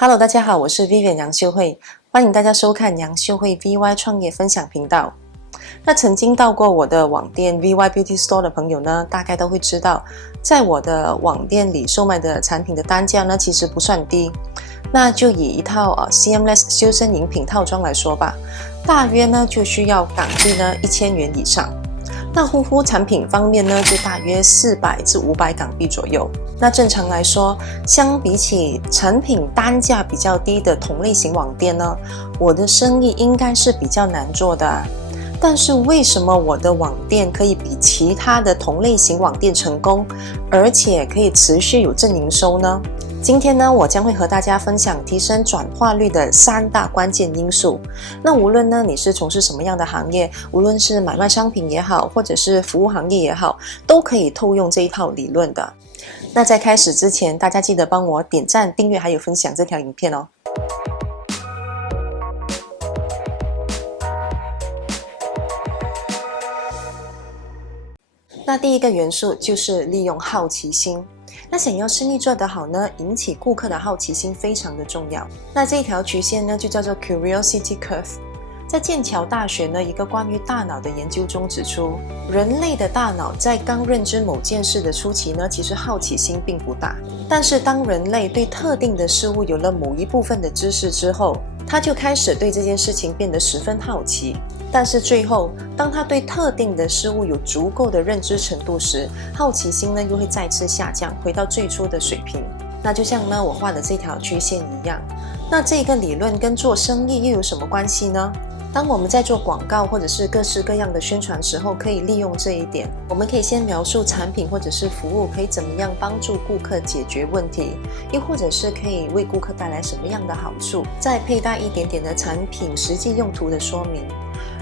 Hello， 大家好，我是 Vivian 杨秀慧，欢迎大家收看杨秀慧 VY 创业分享频道。那曾经到过我的网店 VY Beauty Store 的朋友呢，大概都会知道，在我的网店里售卖的产品的单价呢，其实不算低。那就以一套CMLess 修身饮品套装来说吧，大约呢就需要港币呢1000元以上。那护肤产品方面呢，就大约400至500港币左右。那正常来说，相比起产品单价比较低的同类型网店呢，我的生意应该是比较难做的啊。但是为什么我的网店可以比其他的同类型网店成功，而且可以持续有正营收呢？今天呢，我将会和大家分享提升转化率的3大关键因素。那无论呢你是从事什么样的行业，无论是买卖商品也好，或者是服务行业也好，都可以套用这一套理论的。那在开始之前，大家记得帮我点赞、订阅还有分享这条影片哦。那第一个元素就是利用好奇心。那想要生意做得好呢，引起顾客的好奇心非常的重要。那这一条曲线呢，就叫做 Curiosity Curve。在剑桥大学呢，一个关于大脑的研究中指出，人类的大脑在刚认知某件事的初期呢，其实好奇心并不大。但是当人类对特定的事物有了某一部分的知识之后，他就开始对这件事情变得十分好奇。但是最后，当他对特定的事物有足够的认知程度时，好奇心呢又会再次下降，回到最初的水平。那就像呢我画的这条曲线一样。那这个理论跟做生意又有什么关系呢？当我们在做广告或者是各式各样的宣传时候，可以利用这一点。我们可以先描述产品或者是服务可以怎么样帮助顾客解决问题，又或者是可以为顾客带来什么样的好处，再配搭一点点的产品实际用途的说明，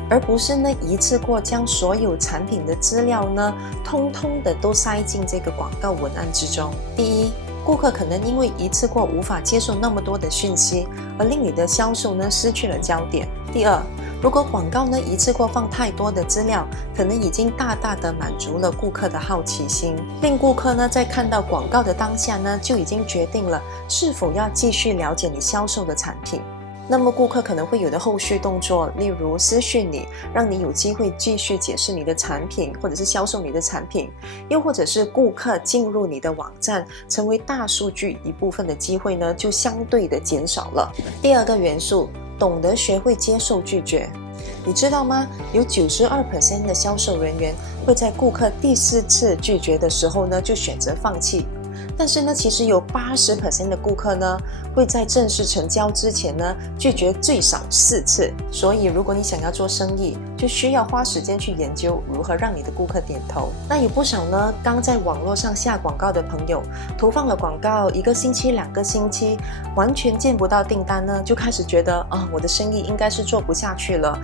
而不是呢一次过将所有产品的资料呢通通的都塞进这个广告文案之中。第一，顾客可能因为一次过无法接受那么多的讯息，而令你的销售呢失去了焦点。第二，如果广告呢一次过放太多的资料，可能已经大大的满足了顾客的好奇心，令顾客呢在看到广告的当下呢就已经决定了是否要继续了解你销售的产品。那么顾客可能会有的后续动作，例如私讯你，让你有机会继续解释你的产品，或者是销售你的产品，又或者是顾客进入你的网站成为大数据一部分的机会呢就相对的减少了。第二个元素，懂得学会接受拒绝。你知道吗？有 92% 的销售人员会在顾客第4次拒绝的时候呢就选择放弃。但是呢，其实有 80% 的顾客呢，会在正式成交之前呢，拒绝最少4次。所以，如果你想要做生意，就需要花时间去研究如何让你的顾客点头。那有不少呢，刚在网络上下广告的朋友，投放了广告1个星期、2个星期，完全见不到订单呢，就开始觉得我的生意应该是做不下去了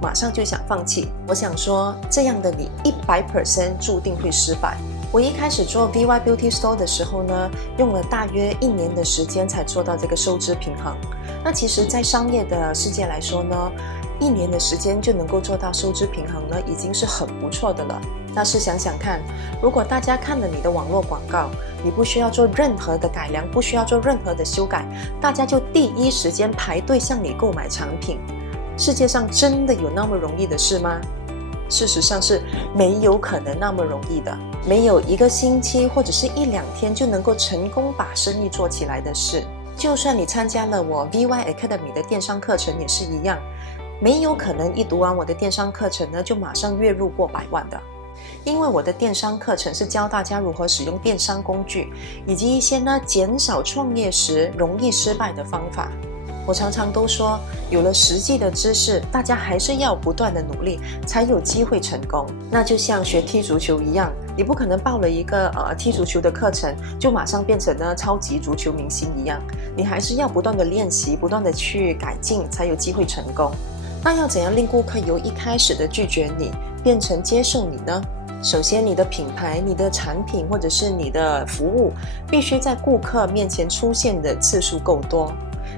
马上就想放弃。我想说，这样的你100% 注定会失败。我一开始做 VY Beauty Store 的时候呢，用了大约1年的时间才做到这个收支平衡。那其实在商业的世界来说呢，1年的时间就能够做到收支平衡呢，已经是很不错的了。但是想想看，如果大家看了你的网络广告，你不需要做任何的改良，不需要做任何的修改，大家就第一时间排队向你购买产品，世界上真的有那么容易的事吗？事实上是没有可能那么容易的，没有1个星期或者是1-2天就能够成功把生意做起来的事。就算你参加了我 VY Academy 的电商课程也是一样，没有可能一读完我的电商课程呢就马上月入过100万的。因为我的电商课程是教大家如何使用电商工具，以及一些呢减少创业时容易失败的方法。我常常都说，有了实际的知识，大家还是要不断的努力，才有机会成功。那就像学踢足球一样，你不可能报了一个踢足球的课程，就马上变成呢超级足球明星一样。你还是要不断的练习，不断的去改进，才有机会成功。那要怎样令顾客由一开始的拒绝你，变成接受你呢？首先，你的品牌、你的产品或者是你的服务，必须在顾客面前出现的次数够多。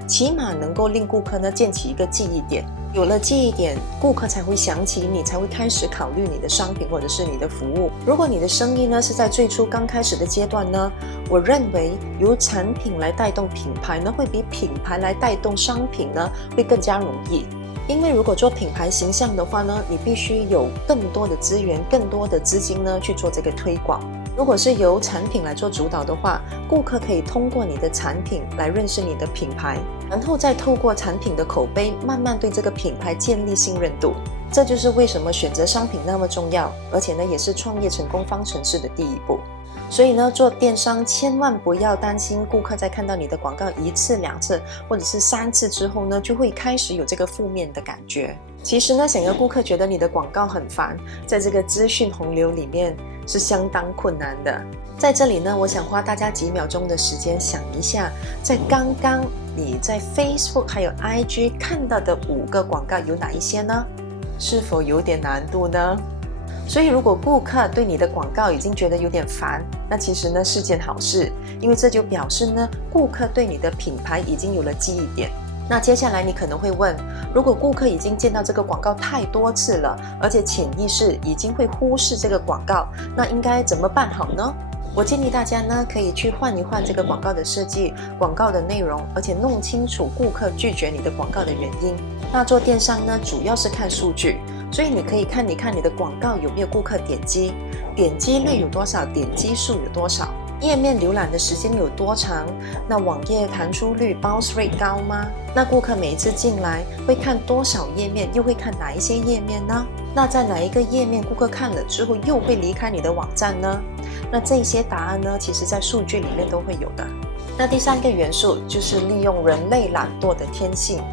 起码能够令顾客呢建起一个记忆点，有了记忆点，顾客才会想起你，才会开始考虑你的商品或者是你的服务。如果你的生意呢是在最初刚开始的阶段呢，我认为由产品来带动品牌呢，会比品牌来带动商品呢会更加容易。因为如果做品牌形象的话呢，你必须有更多的资源、更多的资金呢去做这个推广。如果是由产品来做主导的话，顾客可以通过你的产品来认识你的品牌，然后再透过产品的口碑，慢慢对这个品牌建立信任度。这就是为什么选择商品那么重要，而且呢，也是创业成功方程式的第一步。所以呢，做电商千万不要担心顾客在看到你的广告1次、2次或者是3次之后呢，就会开始有这个负面的感觉。其实呢，想要顾客觉得你的广告很烦，在这个资讯洪流里面是相当困难的。在这里呢，我想花大家几秒钟的时间想一下，在刚刚你在 Facebook 还有 IG 看到的5个广告有哪一些呢？是否有点难度呢？所以如果顾客对你的广告已经觉得有点烦，那其实呢是件好事，因为这就表示呢，顾客对你的品牌已经有了记忆点。那接下来你可能会问，如果顾客已经见到这个广告太多次了，而且潜意识已经会忽视这个广告，那应该怎么办好呢？我建议大家呢，可以去换一换这个广告的设计、广告的内容，而且弄清楚顾客拒绝你的广告的原因。那做电商呢，主要是看数据，所以你可以看你的广告有没有顾客点击，点击率有多少，点击数有多少，页面浏览的时间有多长，那网页弹出率 bounce rate 高吗？那顾客每一次进来会看多少页面，又会看哪一些页面呢？那在哪一个页面顾客看了之后又会离开你的网站呢？那这些答案呢，其实在数据里面都会有的。那第3个元素就是利用人类懒惰的天性。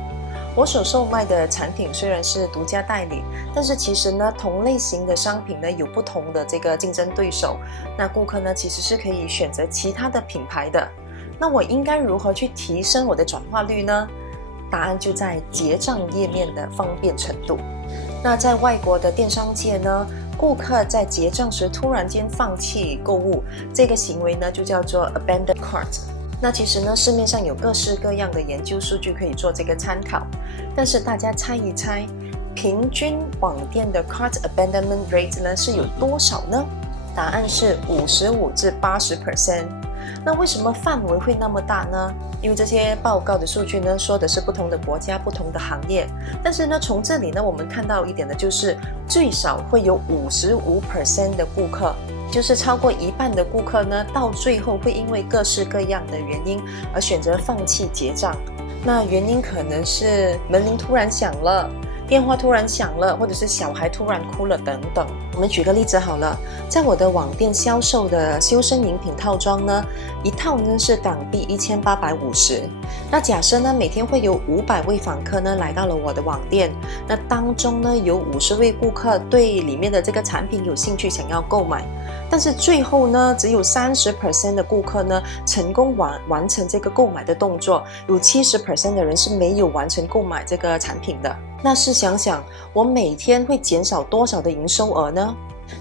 我所售卖的产品虽然是独家代理，但是其实呢，同类型的商品呢有不同的这个竞争对手。那顾客呢其实是可以选择其他的品牌的。那我应该如何去提升我的转化率呢？答案就在结账页面的方便程度。那在外国的电商界呢，顾客在结账时突然间放弃购物，这个行为呢就叫做 abandon cart。那其实呢，市面上有各式各样的研究数据可以做这个参考，但是大家猜一猜，平均网店的 cart abandonment rate 呢是有多少呢？答案是55%至80%。那为什么范围会那么大呢？因为这些报告的数据呢，说的是不同的国家、不同的行业，但是呢，从这里呢，我们看到一点的就是，最少会有55% 的顾客，就是超过一半的顾客呢，到最后会因为各式各样的原因而选择放弃结账。那原因可能是门铃突然响了，电话突然响了，或者是小孩突然哭了等等。我们举个例子好了，在我的网店销售的修身饮品套装呢，一套呢是港币1850。那假设呢，每天会有500位访客呢来到了我的网店，那当中呢有50位顾客对里面的这个产品有兴趣，想要购买，但是最后呢，只有30% 的顾客呢成功完成这个购买的动作，有70% 的人是没有完成购买这个产品的。那试想想，我每天会减少多少的营收额呢？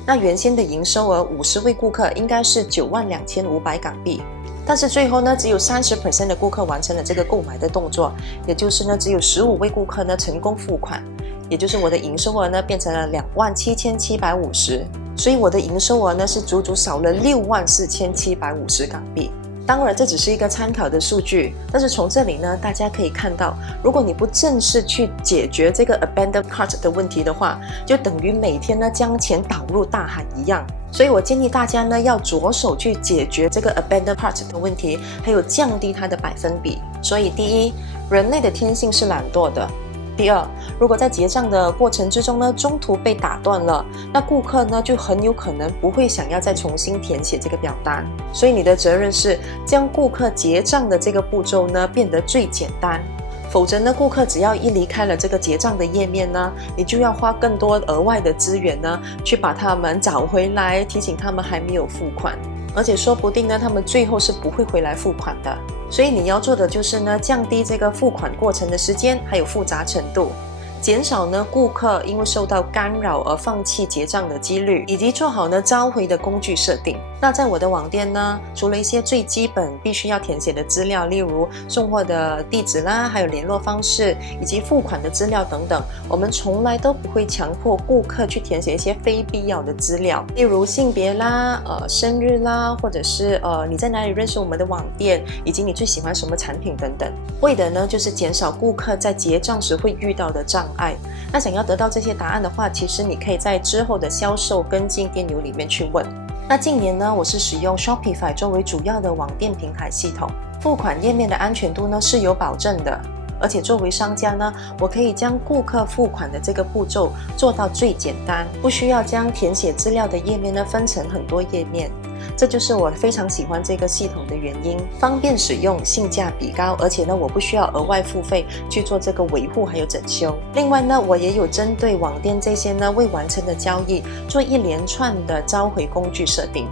那原先的营收额50位顾客应该是92500港币，但是最后呢，只有30% 的顾客完成了这个购买的动作，也就是呢，只有15位顾客呢成功付款，也就是我的营收额呢变成了27750，所以我的营收额呢是足足少了64750港币。当然这只是一个参考的数据，但是从这里呢，大家可以看到，如果你不正式去解决这个 abandon cart 的问题的话，就等于每天呢将钱导入大海一样。所以我建议大家呢要着手去解决这个 abandon cart 的问题，还有降低它的百分比。所以第一，人类的天性是懒惰的。第二，如果在结账的过程之中呢，中途被打断了，那顾客呢就很有可能不会想要再重新填写这个表单。所以你的责任是将顾客结账的这个步骤呢变得最简单，否则呢，顾客只要一离开了这个结账的页面呢，你就要花更多额外的资源呢去把他们找回来，提醒他们还没有付款。而且说不定呢，他们最后是不会回来付款的。所以你要做的就是呢，降低这个付款过程的时间，还有复杂程度，减少呢顾客因为受到干扰而放弃结账的几率，以及做好呢召回的工具设定。那在我的网店呢，除了一些最基本必须要填写的资料，例如送货的地址啦，还有联络方式以及付款的资料等等，我们从来都不会强迫顾客去填写一些非必要的资料，例如性别啦、生日啦，或者是你在哪里认识我们的网店，以及你最喜欢什么产品等等。为的呢，就是减少顾客在结账时会遇到的障碍。那想要得到这些答案的话，其实你可以在之后的销售跟进电邮里面去问。那近年呢，我是使用 Shopify 作为主要的网店平台系统，付款页面的安全度呢是有保证的，而且作为商家呢，我可以将顾客付款的这个步骤做到最简单，不需要将填写资料的页面呢分成很多页面。这就是我非常喜欢这个系统的原因，方便使用，性价比高，而且呢，我不需要额外付费去做这个维护还有整修。另外呢，我也有针对网店这些呢未完成的交易，做一连串的召回工具设定，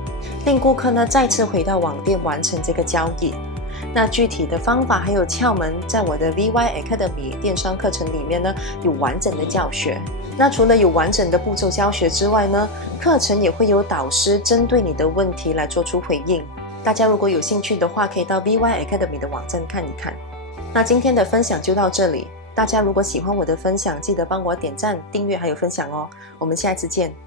令顾客呢再次回到网店完成这个交易。那具体的方法还有窍门，在我的 VY Academy 电商课程里面呢有完整的教学。那除了有完整的步骤教学之外呢，课程也会有导师针对你的问题来做出回应。大家如果有兴趣的话，可以到 VY Academy 的网站看一看。那今天的分享就到这里，大家如果喜欢我的分享，记得帮我点赞、订阅还有分享哦。我们下次见。